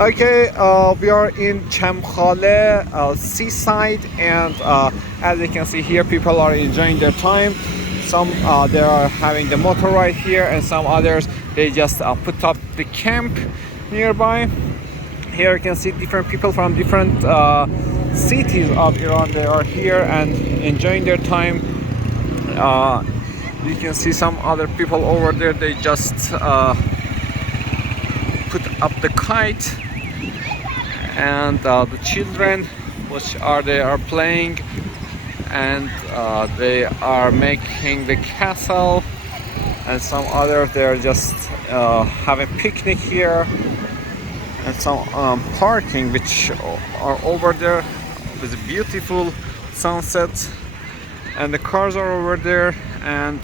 Okay, we are in Chamkhaleh seaside, and as you can see here, people are enjoying their time. Some they are having the motor ride here, and some others they just put up the camp nearby. Here you can see different people from different cities of Iran. They are here and enjoying their time. You can see some other people over there. They just put up the kite, and the children which are they are playing, and they are making the castle, and some others they are just having picnic here, and some parking which are over there with a beautiful sunset, and the cars are over there, and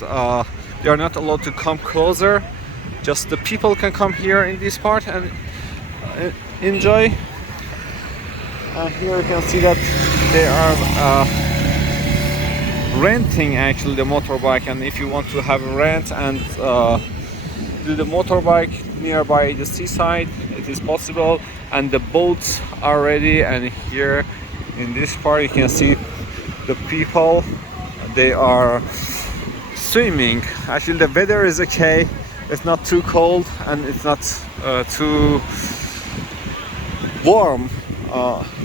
they are not allowed to come closer. Just the people can come here in this part and enjoy. Here you can see that they are renting actually the motorbike, and if you want to have a rent and do the motorbike nearby the seaside, it is possible, and the boats are ready. And here in this part you can see the people, they are swimming. Actually the weather is okay, it's not too cold and it's not too warm.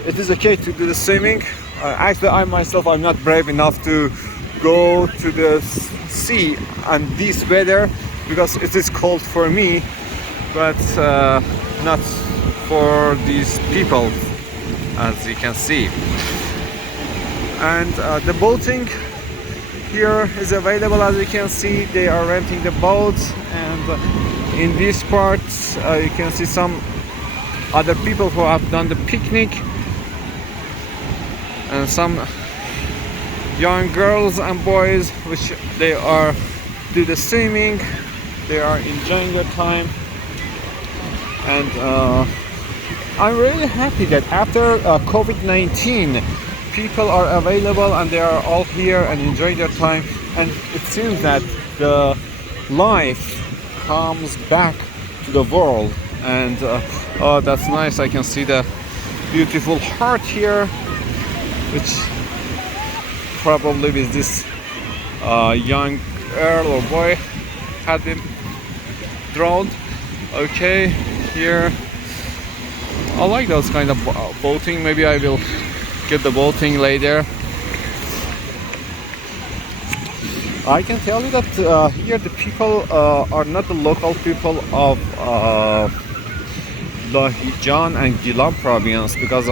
It is okay to do the swimming. Actually I myself, I'm not brave enough to go to the sea and this weather, because it is cold for me, but not for these people, as you can see. And the boating here is available. As you can see, they are renting the boats, and in this part you can see some other people who have done the picnic, and some young girls and boys which they are do the swimming. They are enjoying their time, and I'm really happy that after COVID-19 people are available and they are all here and enjoying their time, and it seems that the life comes back to the world. And oh, that's nice. I can see the beautiful heart here, which probably with this young girl or boy had been drawn. Okay, here I like those kind of boating. Maybe I will get the boating later. I can tell you that here the people are not the local people of Lahijan and Gilan province, because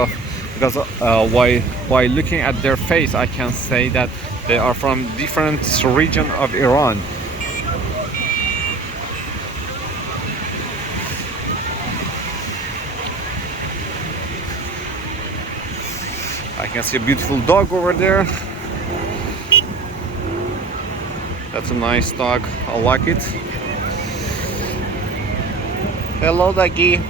by looking at their face I can say that they are from different region of Iran. I can see a beautiful dog over there. That's a nice dog. I like it. Hello, doggy.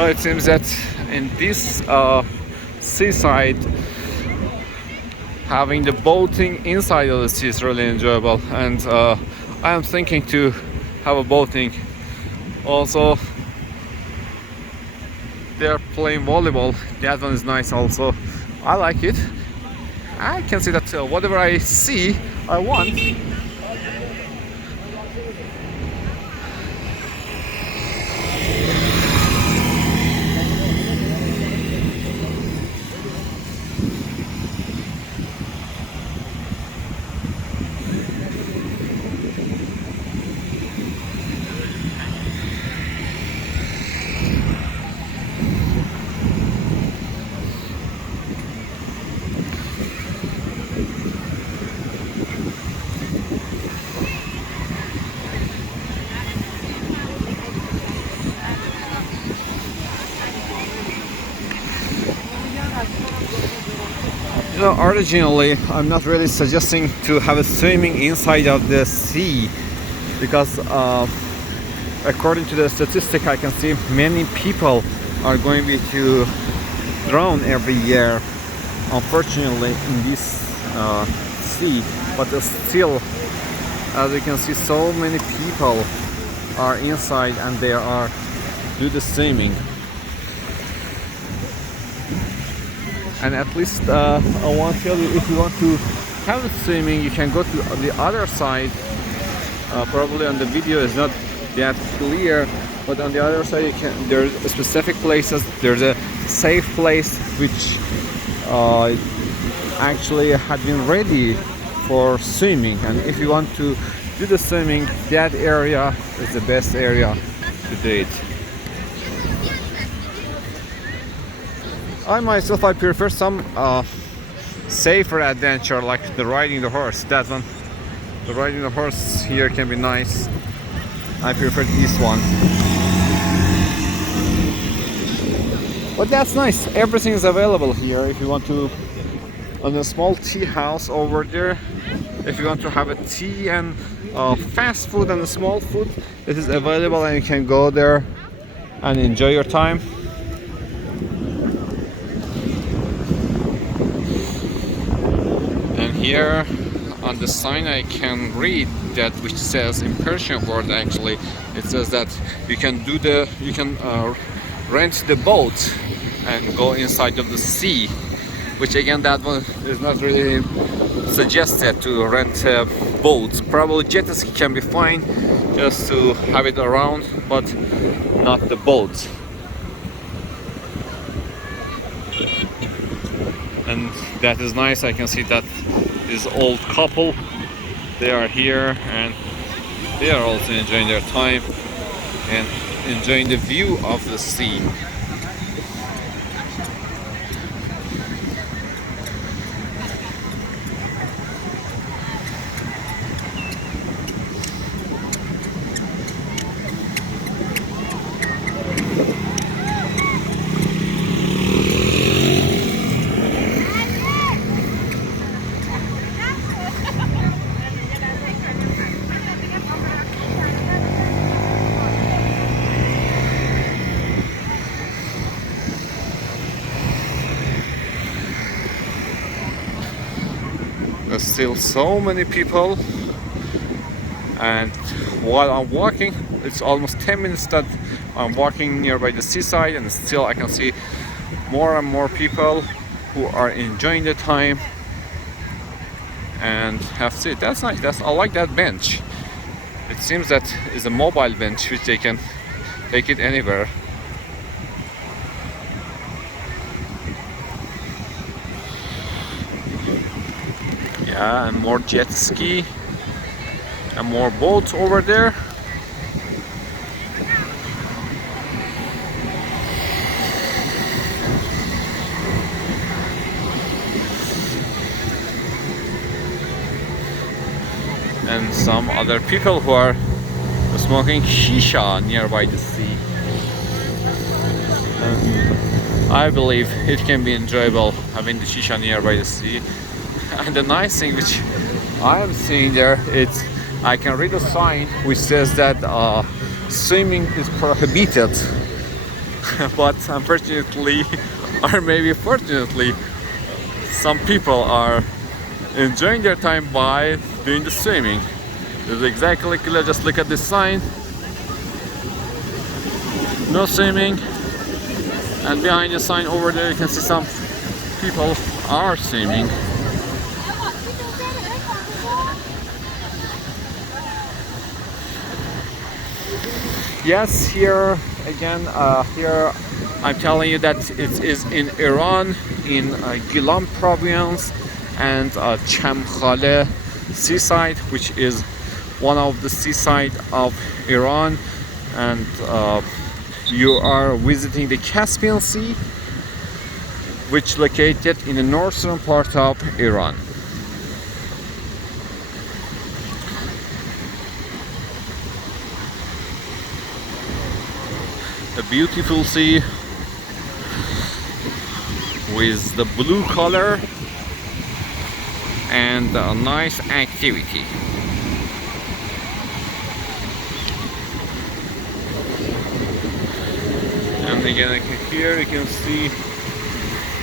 It seems that in this seaside, having the boating inside of the sea is really enjoyable, and I am thinking to have a boating. Also, they are playing volleyball. That one is nice also. I like it. I can see that whatever I see, I want. You know, originally I'm not really suggesting to have a swimming inside of the sea, because according to the statistic I can see many people are going to drown every year, unfortunately, in this sea. But still, as you can see, so many people are inside and they are do the swimming. And at least I want to tell you, if you want to have a swimming, you can go to the other side. Probably on the video is not that clear, but on the other side you can, there's specific places. There's a safe place which actually had been ready for swimming, and if you want to do the swimming, that area is the best area to do it. I myself, I prefer some safer adventure, like the riding the horse. That one, the riding the horse here can be nice. I prefer this one. But that's nice. Everything is available here. If you want to, on a small tea house over there, if you want to have a tea and fast food and small food, it is available, and you can go there and enjoy your time. And here on the sign I can read that, which says in Persian word, actually it says that you can rent the boat and go inside of the sea, which again, that one is not really suggested to rent a boat. Probably jet ski can be fine just to have it around, but not the boat. And that is nice. I can see that this old couple, they are here and they are also enjoying their time and enjoying the view of the sea. There's still so many people, and while I'm walking, it's almost 10 minutes that I'm walking nearby the seaside, and still I can see more and more people who are enjoying the time and have to. That's nice. I like that bench. It seems that is a mobile bench which they can take it anywhere. Yeah, and more jet ski and more boats over there. And some other people who are smoking shisha nearby the sea. I believe it can be enjoyable having the shisha nearby the sea. And the nice thing which I am seeing there, it's I can read a sign which says that swimming is prohibited. But unfortunately, or maybe fortunately, some people are enjoying their time by doing the swimming. It's exactly clear. Just look at this sign. No swimming. And behind the sign over there, you can see some people are swimming. Yes, here again, here I'm telling you that it is in Iran, in Gilan province, and Chamkhaleh seaside, which is one of the seaside of Iran, and you are visiting the Caspian Sea, which located in the northern part of Iran. A beautiful sea with the blue color and a nice activity. And again, here you can see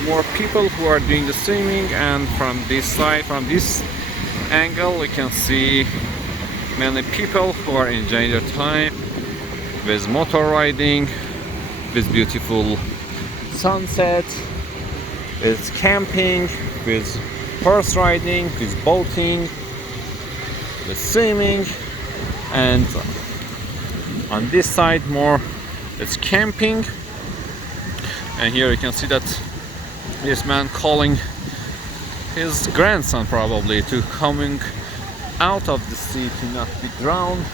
more people who are doing the swimming, and from this side, from this angle, we can see many people who are enjoying their time with motor riding, with beautiful sunset, with camping, with horse riding, with boating, with swimming. And on this side more it's camping. And here you can see that this man calling his grandson probably to coming out of the sea to not be drowned.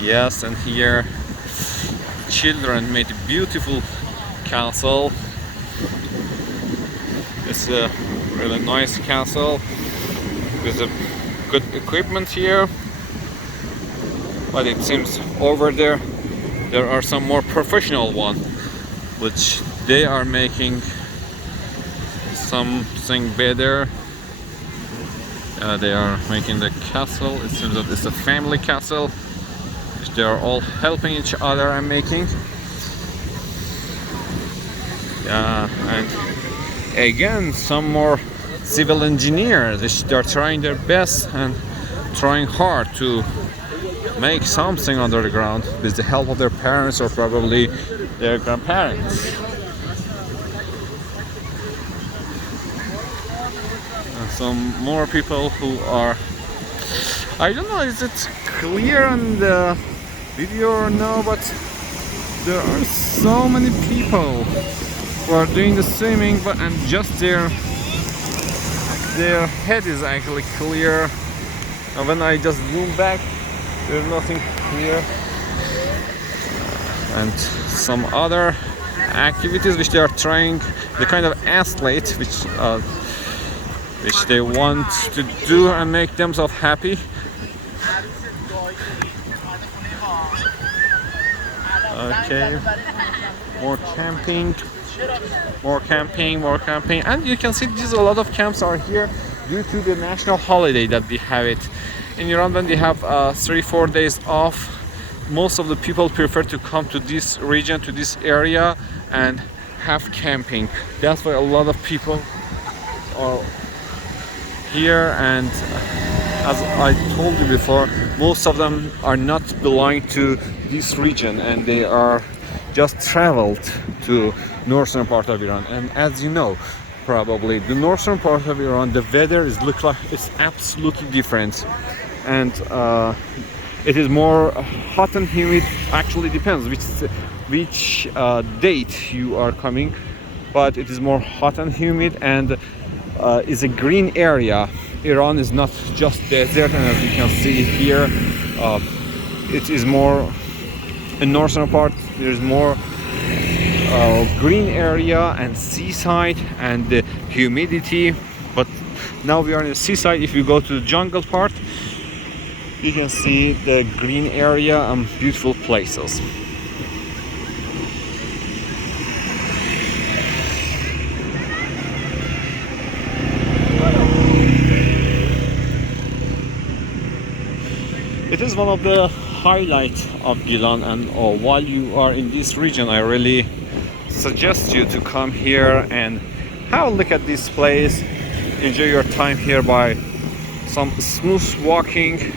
Yes, and here children made a beautiful castle. It's a really nice castle with a good equipment here, but it seems over there are some more professional one, which they are making something better. They are making the castle. It seems that it's a family castle, which they are all helping each other and making. And again, some more civil engineers, which they are trying their best and trying hard to make something under the ground with the help of their parents or probably their grandparents. And some more people who are, I don't know, is it clear on the video or no, but there are so many people who are doing the swimming, but and just their head is actually clear, and when I just zoom back there's nothing clear. And some other activities which they are trying, the kind of athlete which they want to do and make themselves happy. Okay, more camping, more camping, more camping. And you can see a lot of camps are here due to the national holiday that we have it in Iran. When they have 3-4 days off, most of the people prefer to come to this region, to this area, and have camping. That's why a lot of people are here. And as I told you before, most of them are not belonging to this region, and they are just traveled to northern part of Iran. And as you know, probably the northern part of Iran, the weather is look like it's absolutely different, and it is more hot and humid. Actually depends which date you are coming, but it is more hot and humid, and is a green area. Iran is not just desert, and as you can see here, it is more in northern part. There's more green area and seaside and the humidity. But now we are in the seaside. If you go to the jungle part, you can see the green area and beautiful places. It is one of the highlights of Gilan, and while you are in this region, I really suggest you to come here and have a look at this place. Enjoy your time here by some smooth walking,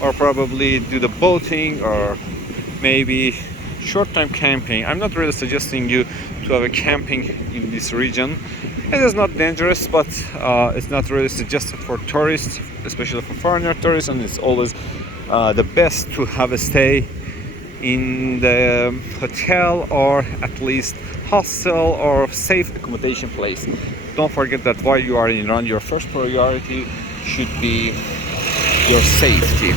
or probably do the boating, or maybe short-time camping. I'm not really suggesting you to have a camping in this region. It is not dangerous, but it's not really suggested for tourists, especially for foreigner tourists, and it's always the best to have a stay in the hotel, or at least hostel or safe accommodation place. Don't forget that while you are in Iran, your first priority should be your safety.